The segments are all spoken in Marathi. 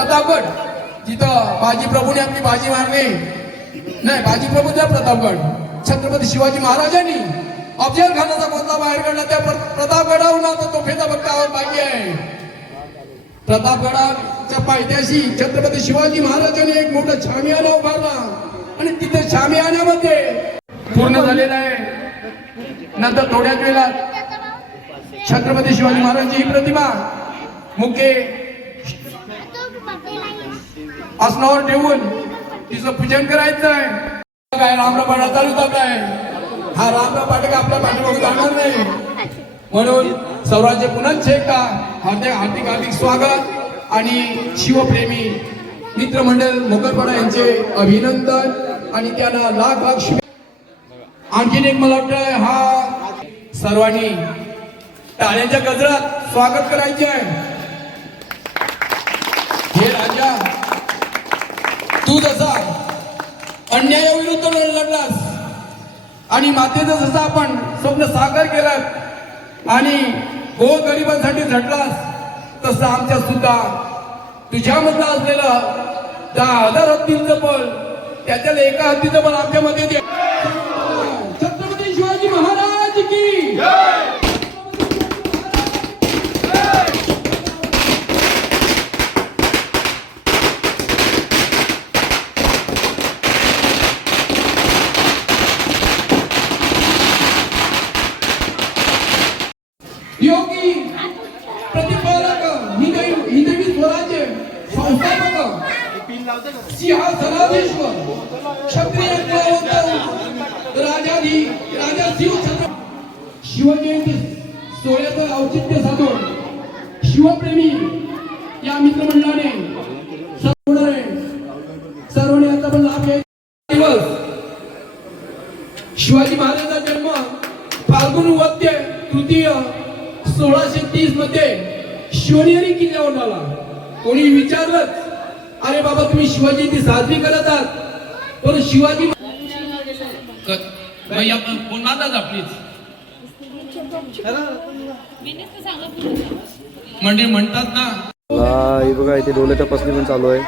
प्रतापगड, जिथं बाजी प्रभूने आपली बाजी मारली, नाही बाजी प्रभूचा प्रतापगड, छत्रपती शिवाजी महाराजांनी अफजल खानाचा कोणता बाहेर काढला, त्या प्रतापगडावरून आता तोफेचा बघता बाकी आहे. प्रतापगडाच्या पायथ्याशी छत्रपती शिवाजी महाराजांनी एक मोठा शामियाना उभारला आणि तिथे शामियान्यामध्ये पूर्ण झालेला आहे. नंतर थोड्याच वेळात छत्रपती शिवाजी महाराजांची ही प्रतिमा मुख्य आसनावर ठेवून तिचं पूजन करायचं आहे. काय रामरापाटा चालू आहे, हा रामरापाट आपल्या पाठीमागे जाणार नाही. म्हणून सर्वांचे पुन्हा एकदा हार्दिक हार्दिक हार्दिक स्वागत आणि शिवप्रेमी मित्रमंडळ मोकरपाडा यांचे अभिनंदन आणि त्यांना लाख लाख शुभेच्छा. आणखीन एक मला वाटतं हा सर्वांनी टाळ्यांच्या गजरात स्वागत करायचे आहे. हे राजा, तू जसा अन्यायाविरुद्ध लढलास आणि मातेचं जसं आपण स्वप्न साकार केलं आणि गोरगरिबांसाठी झटलास, तसं आमच्या सुद्धा तुझ्यामधलं असलेलं 10,000 हत्तींचं बळ, त्याच्याला एका हत्तीचं बळ आमच्यामध्ये दे. छत्रपती शिवाजी महाराज की योगी प्रतिपालक हिंदवी स्वराज्य संस्थापक सिंहासनाधीश्वर क्षत्रिय राजा शिवजयंती सोहळ्याचं औचित्य साधून शिवप्रेमी या मित्रमंडळाने सर्वांनी याचा पण लाभ घ्यायचा. दिवस शिवाजी महाराजांचा जन्म फाल्गुन वद्य तृतीय 1630 मध्ये शिवनेरी किल्ल्यावर झाला. कोणी विचारलं, अरे बाबा तुम्ही शिवाजी ती साजरी करत आहात, पण शिवाजी फोन माझा जा प्लीज. म्हणजे म्हणतात ना, हे बघा इथे डोले तपासणी पण चालू आहे.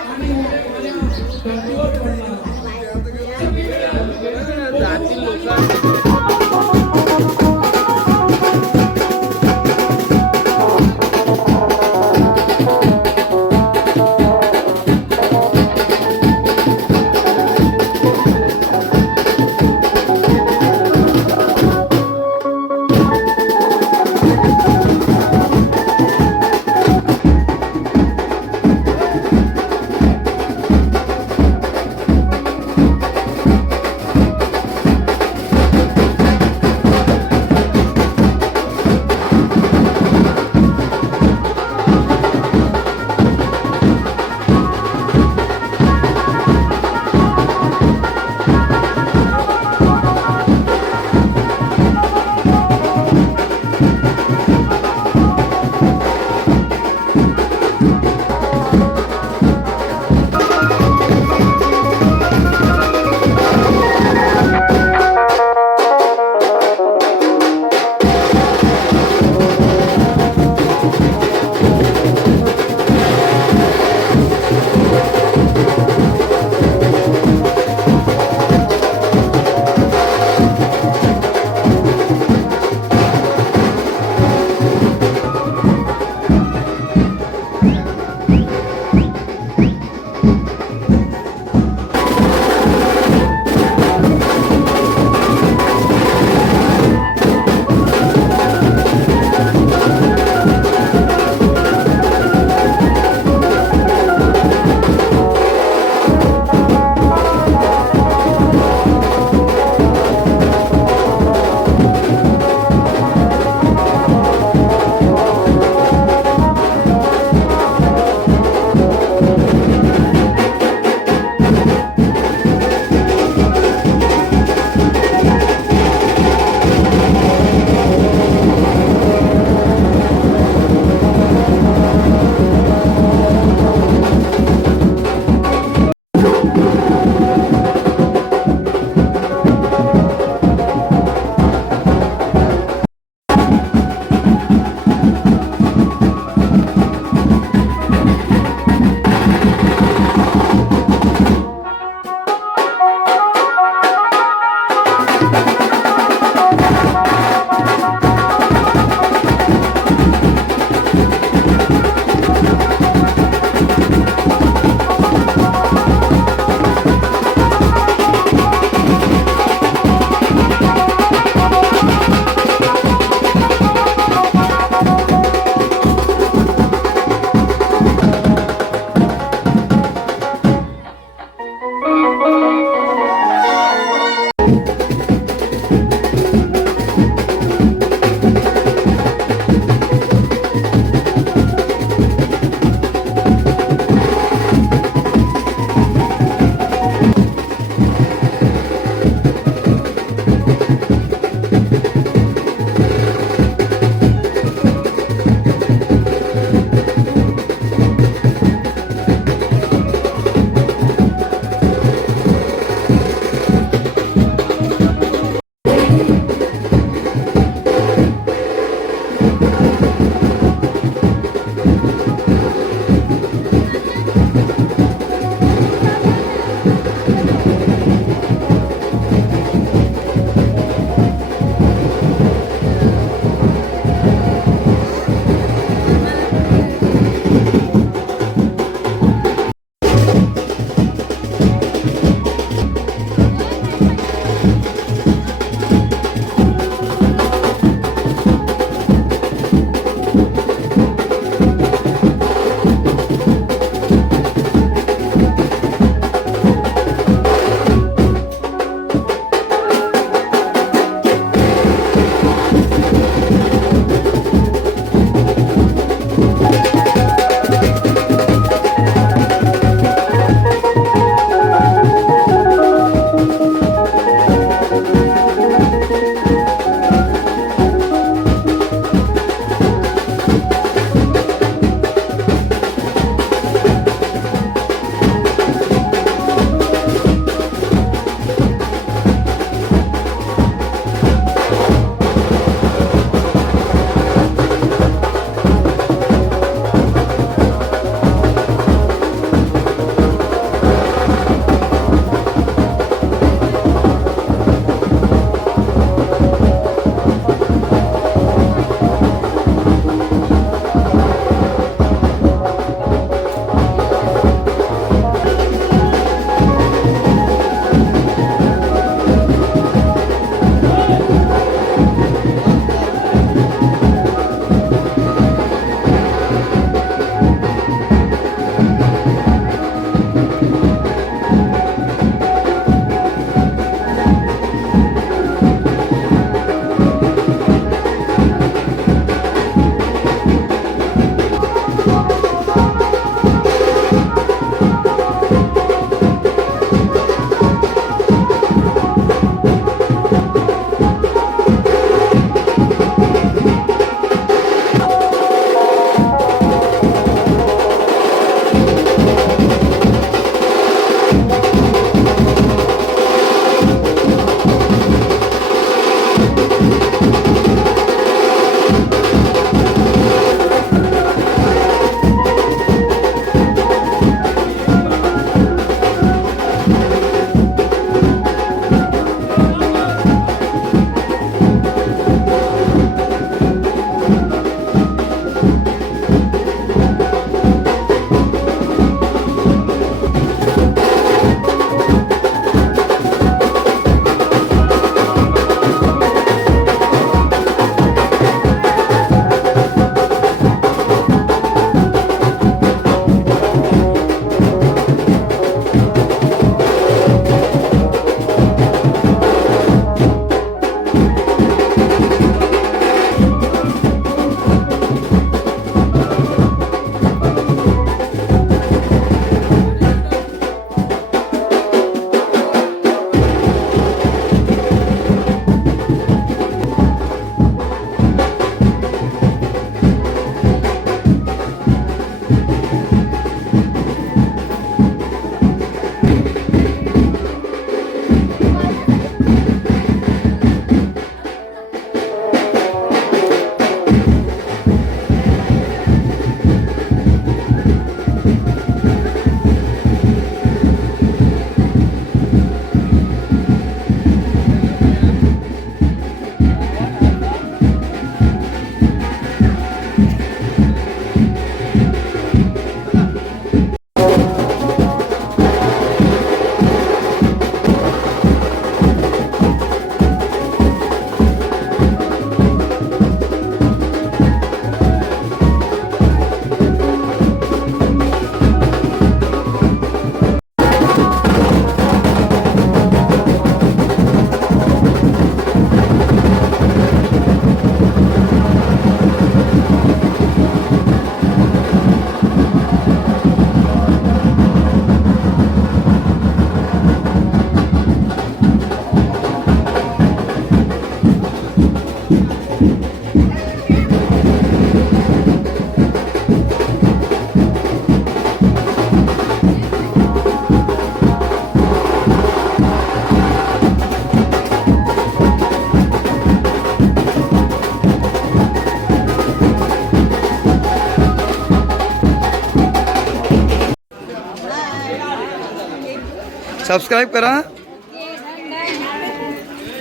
सबस्क्राईब करा.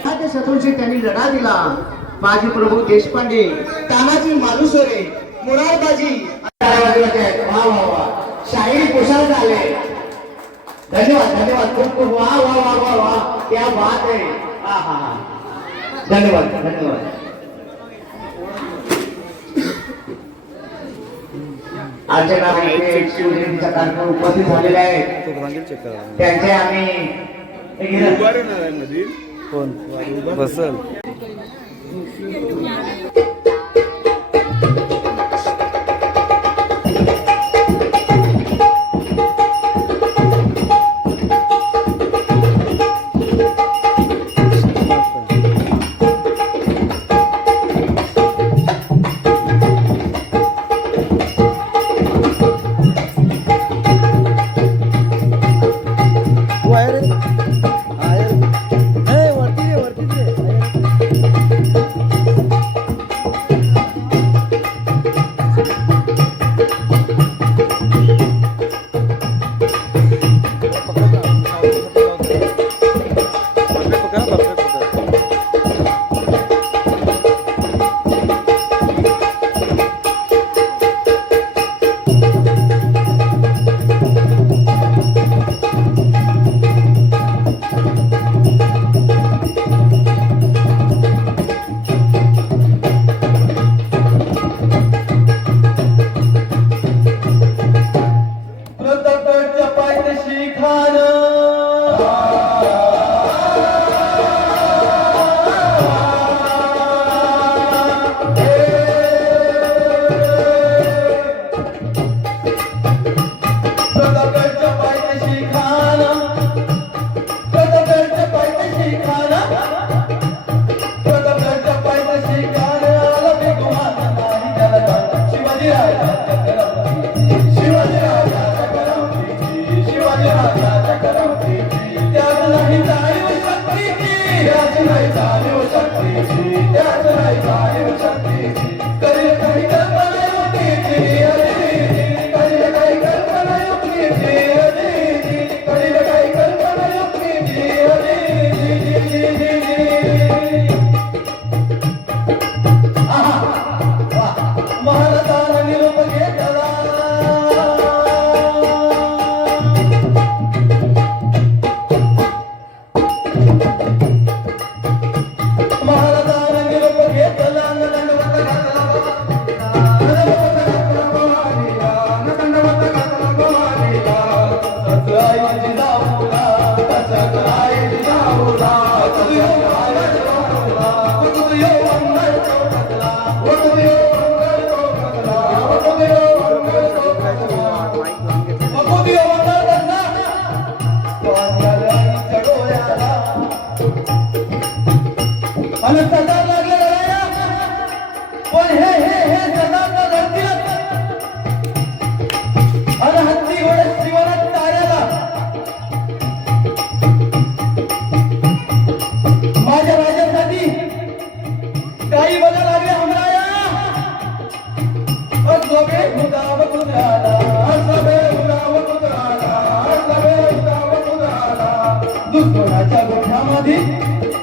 त्या शत्रूंशी त्यांनी लढा दिला. बाजी प्रभू देशपांडे, तानाजी मालुसरे, मुरारबाजी, वा वा वा, शाहीर कुशाल झाले. धन्यवाद धन्यवाद, खूप खूप वा वा वा वा वा, क्या बात आहे. हा हा हा, धन्यवाद धन्यवाद. आजच्या नावाने शिवजयंतीचा कार्यक्रम उपस्थित झालेला आहे. तो भांडील चेक करा. त्यांचे आम्ही हे गेलं. कोण बसल.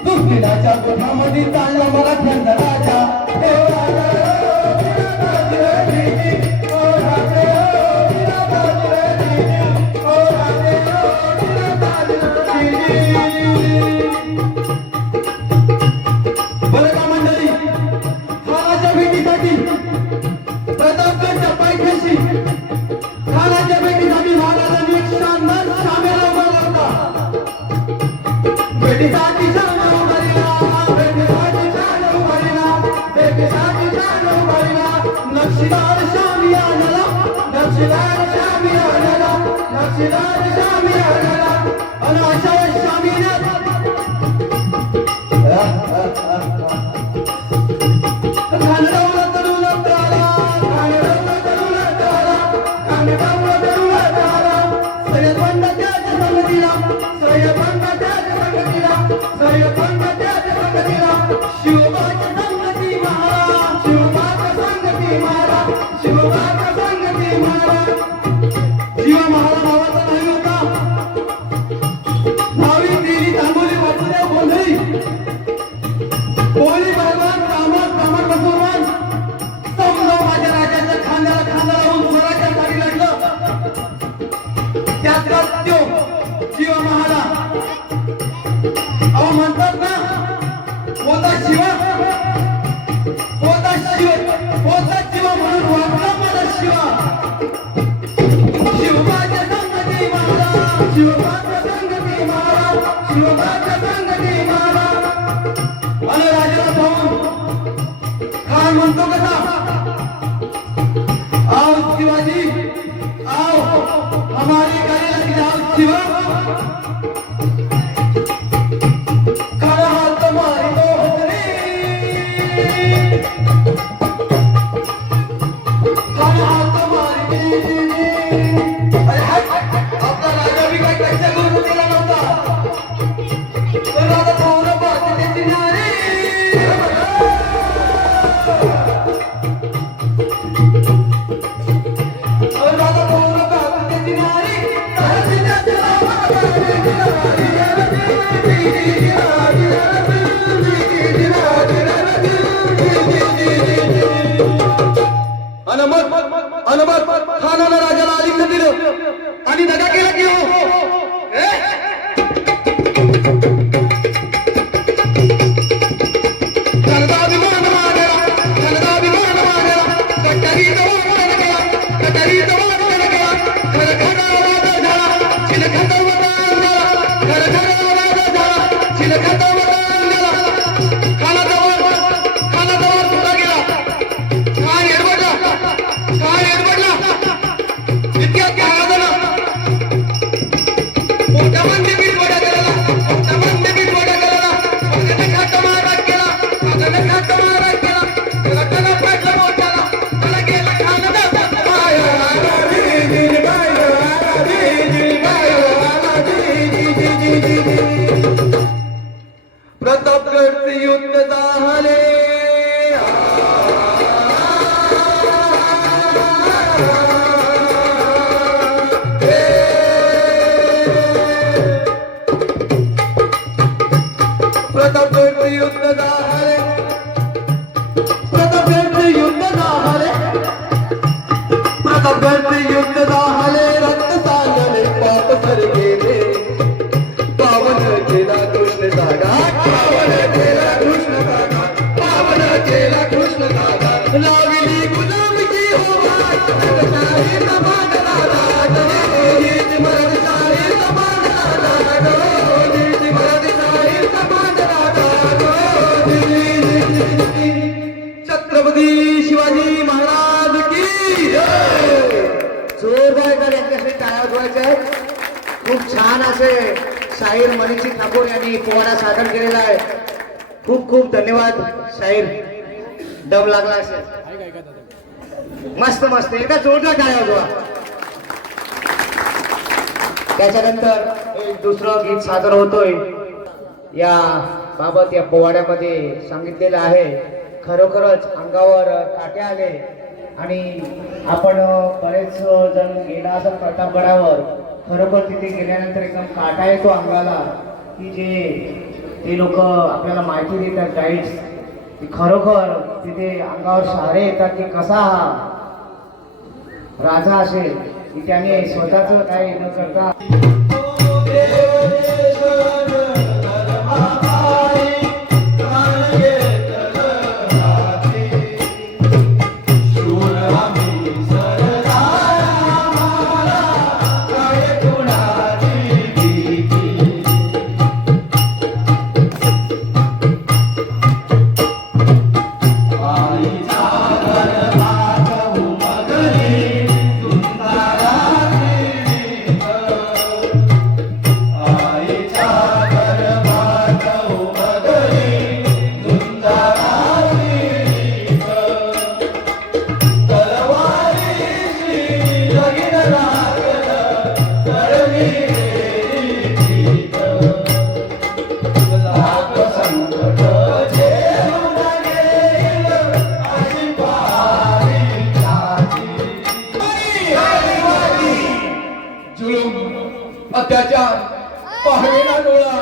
दुर्दिनाच्या गोठामध्ये चालला मला थंड राजा. बरं का मंडळी, खानाच्या भेटीसाठी प्रतापगडच्या पायथ्याशी खानाच्या भेटीसाठी महाराजांनी एक शानदार शामेला उभारला होता. भेटीसाठी शान उभारला, भेटीसाठी शान उभारला, भेटीसाठी शान उभारला. नक्षीदार शामियानाला, नक्षीदार शामियानाला, नक्षीदार शामियानाला. आणि अशा शामियानात खानदावला तरुला तारा, खानदावला तरुला तारा, खानदावला तरुला तारा. सय्यद त्याच्या संगतीला, सय्यद त्याच्या संगतीला, सय्यद त्याच्या संगतीला. शिवबाच्या संगती महारा, शिवबाच्या संगती महारा, शिवबाच्या संगती महारा. जीवा महारा भावाचा नाही होता, आशीर्वाद देऊ शिव महारा. अहो म्हणतात ना होता शिव म्हणून वाटला मला शिवा. शिवबाच्या संगती महारा, शिवबाच्या संगती महारा, शिवबाच्या संगती महारा. आणि राजाला पाहून काय म्हणतो कसा, आओ शिवाजी आओ हमारी गाड़ी लग जाओ शिवा. खड़ा हाथ तुम्हारी तो हथनी, खड़ा हाथ तुम्हारी अरे आपला राजा भी काय कशा करून दिला नव्हता. तो राजा पाहुणा पाहते त्याची नारी. राजा पाहुणा पाहते त्याची नारी. अनमत खानाला राजाला आलिंगन दिलं आणि दगा केला की हो. जनताभिमान मागला, जनताभिमान मागला, कटारीचा वापर केला, कटारीचा वापर केला. खरखर आवाज झाला, चिलखत वतान झाला, खरखर आवाज झाला, चिलखत वतान झाला. खानाचा वर सुद्धा गेला. काय एडवडला, काय एडवडला. इतक्यात काय झालं, मोठ्या म्हणजे बिलवड्या केला, मोठ्या म्हणजे बिलवड्या केला. अगदी खात महाराज केला, अगदी खात महाराज केला. त्याला त्याला पाडलं मोठ्याला, त्याला गेला खानाचा प्रतापगड युद्ध झाले. प्रतापगड युद्ध झाले, प्रतापगड युद्ध झाले, प्रतापगड युद्ध झाले. रक्त सांगले पाप सर गेले, पावन केला कृष्ण सागा, पावन केला कृष्ण सागा, पावन केला कृष्ण सागा. लावली गुलामची हो वाट, मरदशाही समान राजा, हीच मरदशाही समान राजा, हीच मरदशाही समान राजा. छत्रपती शिवाजी महाराज की जय. जोरदार यांच्यासाठी टाळ्या वाजवायच्या आहेत. खूप छान असे शाहीर मनीषी ठाकूर यांनी पोवाडा सादर केलेला आहे. खूप खूप धन्यवाद. शाहीर दम लागला असेल. मस्त मस्त एकदा जोरदार टाळ्या वाजवा. त्याच्यानंतर एक दुसरं गीत सादर होतोय. या बाबत या पोवाड्यामध्ये सांगितलेलं आहे. खरोखरच अंगावर काटे आले आणि आपण बरेच जण गेला असेल प्रतापगडावर. खरोखर तिथे गेल्यानंतर एकदम काटा येतो अंगाला की ते लोक आपल्याला माहिती देतात गाईड्स की खरोखर तिथे अंगावर शहारे येतात की कसा हा राजा असेल की त्याने स्वतःच काही न करता अत्याचार पाहवेना डोळा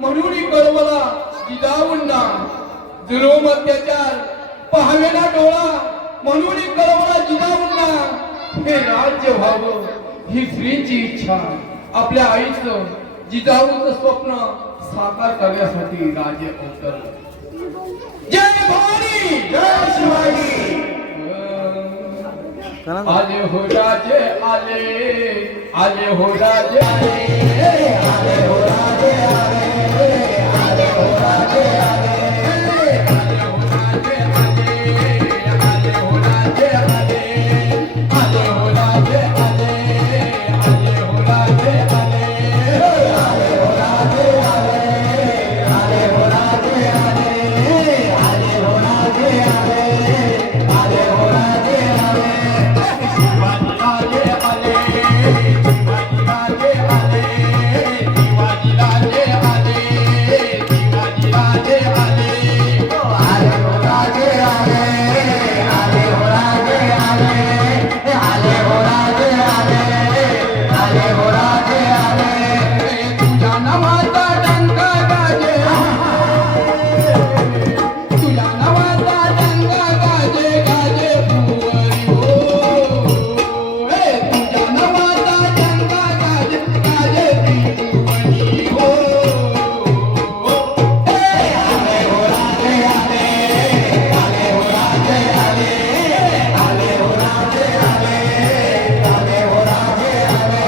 म्हणून कळवला जिजाऊंना. जुलूम अत्याचार पाहवेना डोळा म्हणून कळवला जिजाऊंना. हे राज्य व्हावं ही स्त्रीची इच्छा. आपल्या आईचं जिजाऊचं स्वप्न साकार करण्यासाठी राजे अवतरलं. जय भवानी जय शिवाजी. आले हो राजे आले, आले हो राजे आले, आले हो राजे आले, आले हो राजे आले, आले हो राजे आले, आले हो राजे आले, आले हो राजे आले, आले हो राजे आले, आले हो राजे आले, आले हो राजे आले, आले हो राजे आले. शिवाजी राजे आले, शिवाजी राजे आले, शिवाजी राजे आले, शिवाजी राजे आले. आले हो राजे आले, आले हो राजे आले, आले हो राजे आले, आले हो राजे आले. तुझ्या नावाचा डंका गाजे, तुझ्या नावाचा डंका गाजे गाजे भुवरी हो. तुझ्या नावाचा डंका गाजे गाजे भुवरी हो. आले हो राजे आले, आले हो राजे आले, आले हो राजे आले, आले हो राजे आले.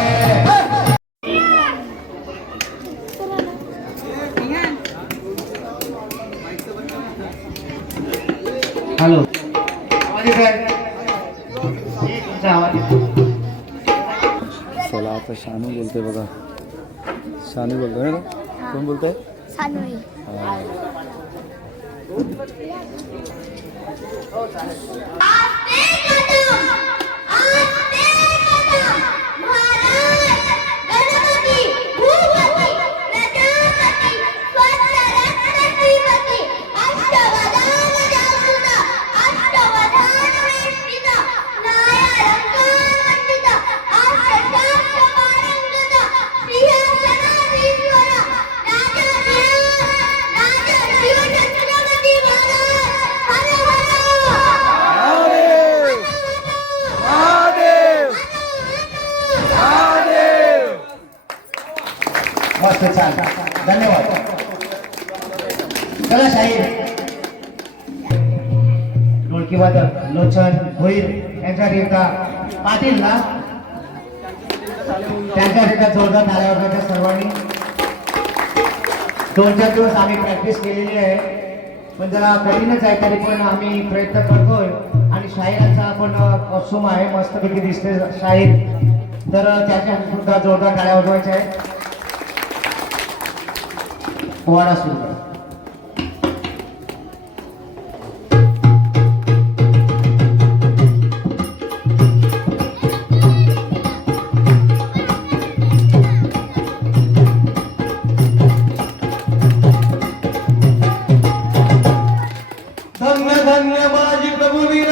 हॅलो, आवाज येतोय? तुमचा आवाज येतोय. चला आता शानू बोलते बघा. शानू बोलतोय ना. कोण बोलतोय? सानवी. मस्त, छान, धन्यवाद. चला शाहीर ढोलकी वादक लोचन भोईर यांच्यासाठी एकदा पाटील ना त्यांच्यासाठी एकदा जोरदार टाळ्या वाजवायच्या सर्वांनी. 2-4 दिवस आम्ही प्रॅक्टिस केलेली आहे, पण जरा कठीणच आहे, तरी पण आम्ही प्रयत्न करतोय. आणि शाहिरांचा आपण कॉस्ट्युम आहे, मस्तपैकी दिसते शाहीर, तर त्याच्यासाठी सुद्धा जोरदार टाळ्या वाजवायच्या आहे. पोवाडा सुरू करा. धन्य धन्य माझी प्रभुवीर,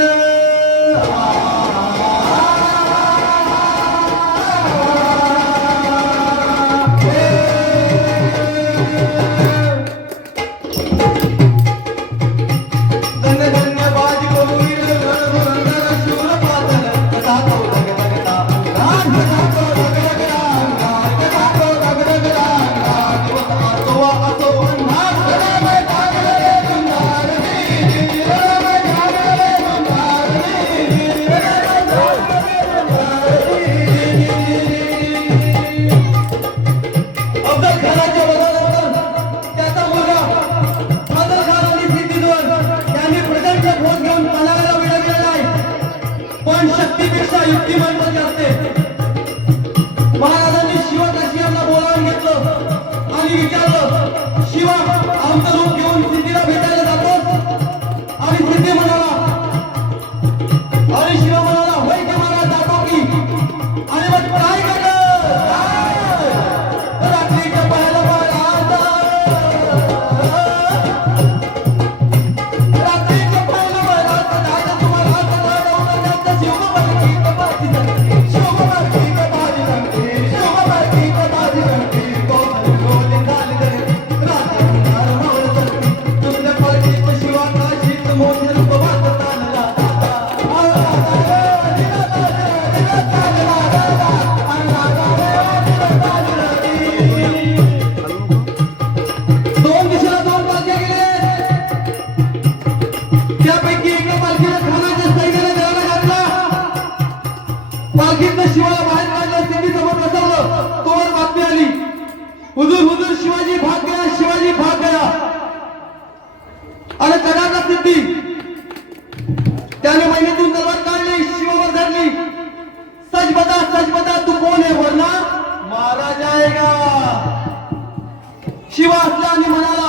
असला आणि म्हणाला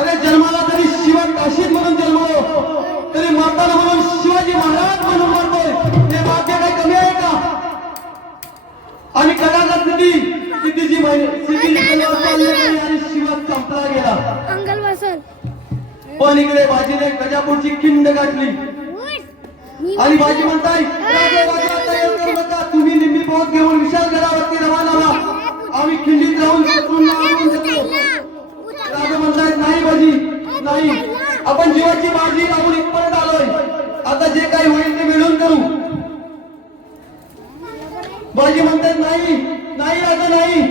अरे जन्माला तरी शिवा काशीत म्हणून जन्मलो तरी माताला म्हणून शिवाजी महाराज म्हणून मरतोय हे वाक्य काही कमी आहे का? आणि कदाचा स्थितीची आणि शिवा संपला गेला. अंगल बसल पण इकडे बाजीने गजापूरची खिंड गाठली आणि बाजी म्हणताय राजे राजा तयार करू नका तुम्ही निम्मी पोहोच घेऊन विशालगडावरती रवाना व्हा आम्ही खिंडीत राहून शत्रूंना आणून देतो. राजा म्हणतायत नाही बाजी नाही आपण जीवाची बाजी लावून इथपर्यंत आलोय आता जे काही होईल ते मिळून करू. बाजी म्हणतायत नाही नाही राजा नाही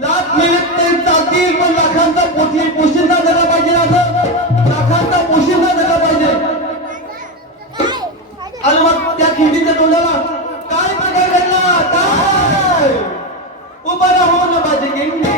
लाख मिळत ते चालतील पण लाखांचा पोशिंदा झाला पाहिजे राजा लाखांचा पोशिंदा झाला पाहिजे. आणि मग त्या खिंडीच्या तोंडाला काय प्रकार घडला काय उभा राहून माझी खिंडी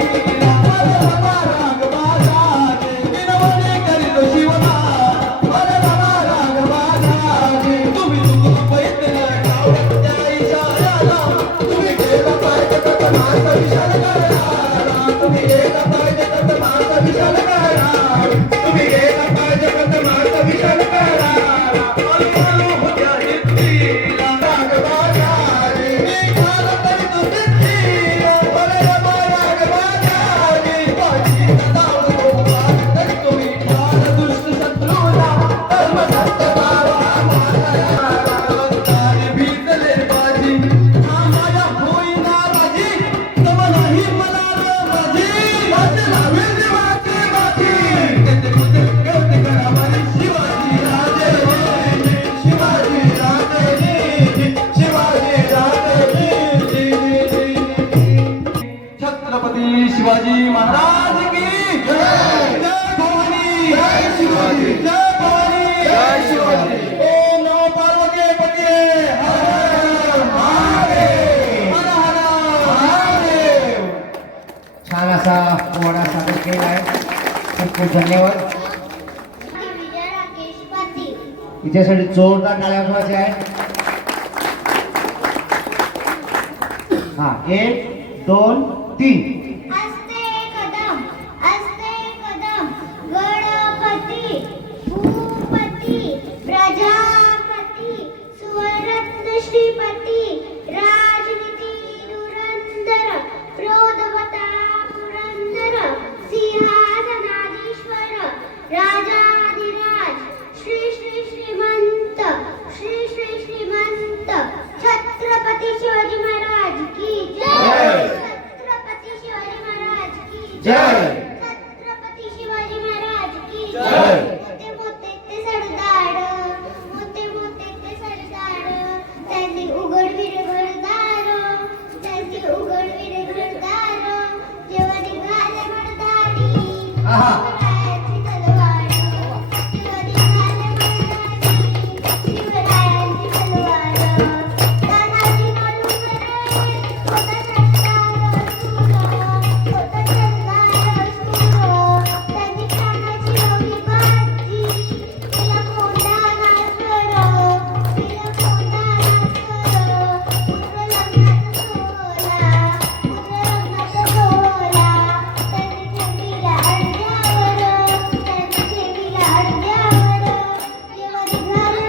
शिवाजी महाराज की जय भवानी जय शिवाजी जय भवानी जय शिवाजी ओम नमो पार्वती पते हर महादेव हर हर महादेव. छान असा पोवाडा सादर केला आहे खूप खूप धन्यवाद. विजय राकेश पाटील इथे जोरदार टाळ्या वाजवायच्या आहेत. हा 1 2 3 असते कदम गणपती भूपती प्रजापती सुवरत्न श्रीपती राजनीती धुरंधर प्रोदवता पुरंदर सिंहासनाधीश्वर राजाधिराज श्री श्री श्रीमंत छत्रपती शिवाजी महाराज की जय. छत्रपती शिवाजी महाराज की जय. छत्रपती शिवाजी महाराज की जय. मोठे मोठे ते सरदार मोठे मोठे ते सरदार त्यांनी उघडविले घरदार त्यांनी उघडविले घरदार जेव्हा निघाले मर्दानी शिवरायांची तलवार जेव्हा निघाले मर्दानी शिवरायांची तलवार तानाजी मालुसरे होता सरदार होता सरदार त्यांनी प्राणाची एवढी बाजी तिला कोंडा नाचर तिला कोंडा नाचर पुत्र लग्नात सोहळा त्यांनी ठेवीला अडद्यावर जेव्हा निघाले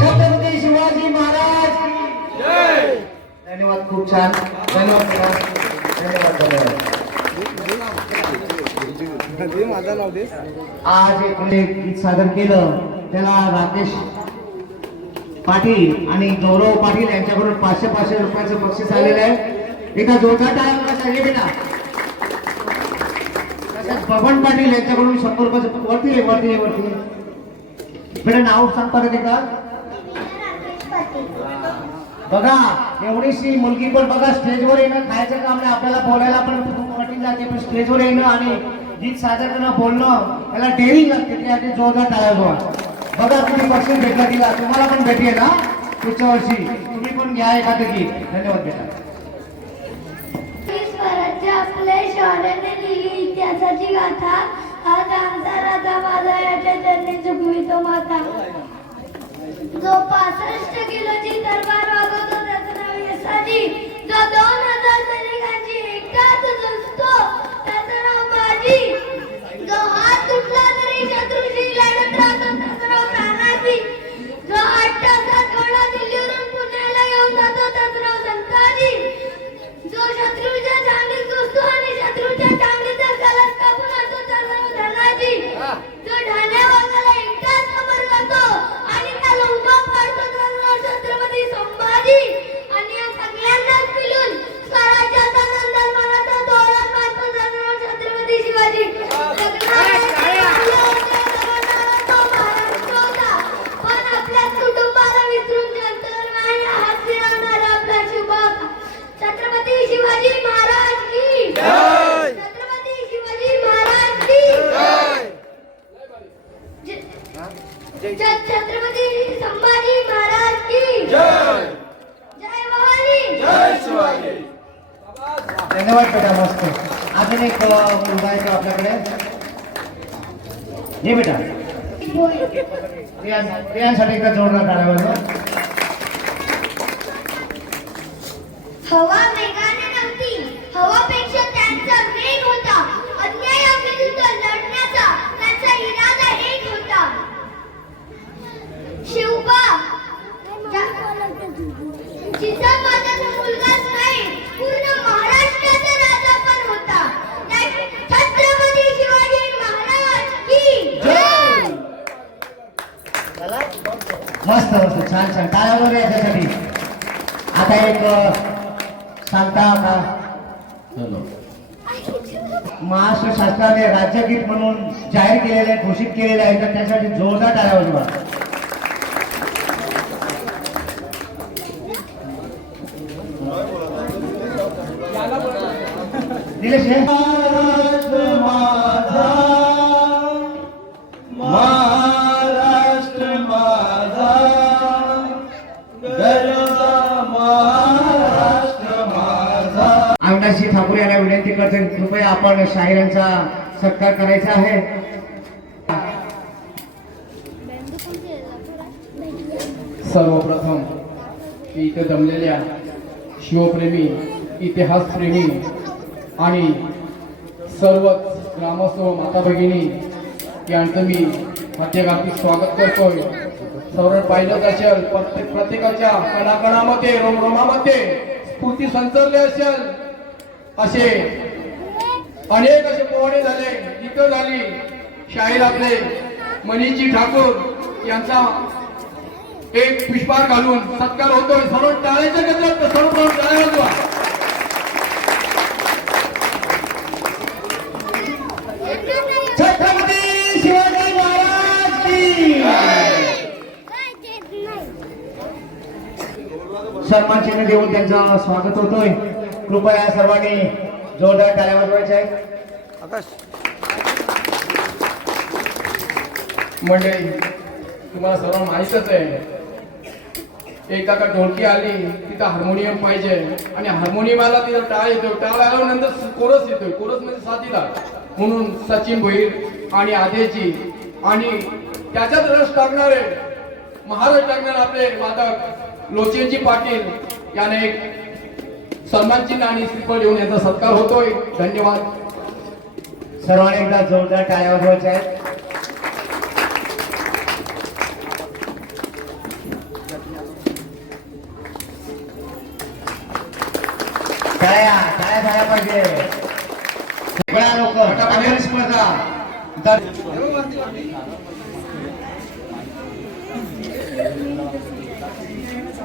छत्रपती शिवाजी महाराज की जय. धन्यवाद खूप छान धन्यवाद आज एक गीत सादर केलं त्याला राकेश पाटील आणि गौरव पाटील यांच्याकडून 500 रुपयाचं बक्षीस आलेलं आहे. एका जोरदार टाळ्या हे बेटा. तसंच बबन पाटील यांच्याकडून 100 रुपयाचं वरती बेटा नाव सांगता का एकदा. पती. बघा एवढीशी मुलगी पण बघा स्टेजवर येणं खायचं काम नाही, आपल्याला बोलायला पण खूप कठीण जाते, पण स्टेजवर येणं आणि गीत सादर करणं बोलणं त्याला डेअरिंग लागते. ते अगदी जोरदार टाळ्या वाजवा. बघा तुम्ही बक्षीस भेटला तिला, तुम्हाला पण भेटेल ना पुढच्या वर्षी, तुम्ही पण घ्या एखादं गीत. धन्यवाद बेटा. स्वराज्य आपल्या शौर्याने लिहिली इतिहासाची गाथा, आज आमचा राजा माझा याच्या चरणी झुकवितो माता. जो 65 किलोची तलवार वागवतो त्याचं नाव यशाजी, जो 2000 सैनिकांची एकटाच असतो त्याचं नाव बाजी, जो हात तुटला तरी शत्रूशी लढत राहतो त्याचं नाव तानाजी, जो 8 तासात घोडा दिल्लीवरून पुण्याला येऊन जातो त्याचं नाव संताजी, जो शत्रूच्या चांगलीत घुसतो आणि शत्रूच्या चांगलीचा कलश कापून आणतो त्याचं नाव धनाजी, जो ढाण्या वाघाला एकटाच समोर जातो आणि त्याला उभा पाडतो त्याचं नाव छत्रपती संभाजी, आणि या सगळ्यांनाच मिळून स्वराज्याचा नंदन मनाचा तोरण मारतो त्याचं नाव छत्रपती शिवाजी. तो महाराष्ट्र होता, पण आपल्या कुटुंबाला विसरून जनतेवर हात फिरवणारा आपला शुभा होता. छत्रपती शिवाजी महाराज की जय. छत्रपती शिवाजी महाराज की जय. छत्रपती संभाजी महाराज की जय. जय भवानी. जय शिवाजी. धन्यवाद बेटा, मस्त. अजून एक मुलगा आहे तो आपल्याकडे. ये बेटा, प्रियांसाठी एकदा जोरदार टाळ्या वाजवा. हवा वेगाने नव्हती, हवापेक्षा त्यांचा वेग होता. अन्यायाविरुद्ध लढण्याचा त्यांचा इरादा एक होता. शिवबा जिजाबाईचा मुलगाच नाही, पूर्ण महाराष्ट्राचा राजा पण होता. छत्रपती शिवाजी महाराज की जय. मस्त मस्त, छान छान, टाळ्या वाजवा याच्यासाठी. आता एक सांगता का महाराष्ट्र शासनाने राज्यगीत म्हणून जाहीर केलेले आहे, घोषित केलेले आहे, तर त्यासाठी जोरदार टाळ्या वाजवा. निलेश हे? महाराष्ट्र माझा, महाराष्ट्र माझा, गरजा महाराष्ट्र माझा. आमदारजी ठाकूर यांना विनंती करते, कृपया आपण शाहिरांचा सत्कार करायचा आहे. सर्वप्रथम इथे जमलेल्या शिवप्रेमी, इतिहासप्रेमी आणि सर्वच ग्रामस्थ व माता भगिनी यांचं मी मध्यगामी स्वागत करतोय. सर्व पाहिलं असेल, प्रत्येकाच्या कणाकणामध्ये, रोमरोमामध्ये स्फूर्ती संचरले असेल, असे अनेक असे पोवाडे झाले, गीतं झाली. शाहीर आपले मनीषजी ठाकूर यांचा एक पुष्पहार घालून सत्कार होतोय. सर्व टाळ्याच्या गजरात सर्व टाळ्या वाजवा. छत्रपती शिवाजी महाराज की सन्मान चिन्ह देऊन त्यांचं स्वागत होतोय. कृपया सर्वांनी जोरदार टाळ्या वाजवायच्या आहेत. आकाश मंडळी, तुम्हाला सर्व माहीतच आहे, एकदा का ढोलकी आली तिथं हार्मोनियम पाहिजे, आणि हार्मोनियमाला तिथं टाळ येतो, टाळ आल्यानंतर कोरस येतोय, कोरस म्हणजे साथीदार. म्हणून सचिन भोईर आणि आदेजी आणि त्याच्यात रस टाकणारे, महारस टाकणारे आपले वादक लोचेनजी पाटील याने एक सन्मान चिन्ह आणि श्रीफळ देऊन यांचा सत्कार होतोय. धन्यवाद. सर्वांनी एकदा जोरदार टाळ्या वाजवायच्या आहेत. टाळ्या टाळ्या झाल्या पाहिजे. सगळ्या लोक टाळ्या स्पर्धा.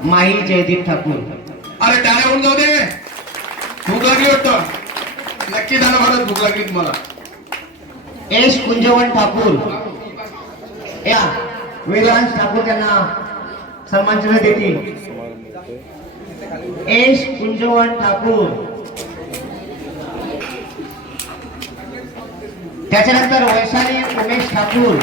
माही जयदीप ठाकूर. अरे टाळ्या होऊन जाऊ दे, भूक लागली वाटतं. नक्की झालं भारत, भूक लागली तुम्हाला. एस कुंजवन ठाकूर, या वेदांश ठाकूर त्यांना सन्मानचिन्ह देतील एस कुंजवन ठाकूर, त्याच्यानंतर वैशाली उमेश ठाकूर,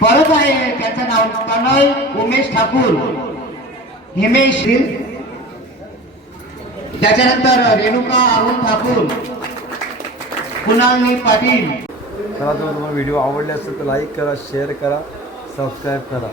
परत आहे त्यांचं नाव कनल उमेश ठाकूर, हिमेश, त्याच्यानंतर रेणुका अरुण ठाकूर, कुणालनी पाटील. चला, जर तुम्हाला व्हिडिओ आवडले असेल तर लाईक करा, शेअर करा, सबस्क्राईब करा.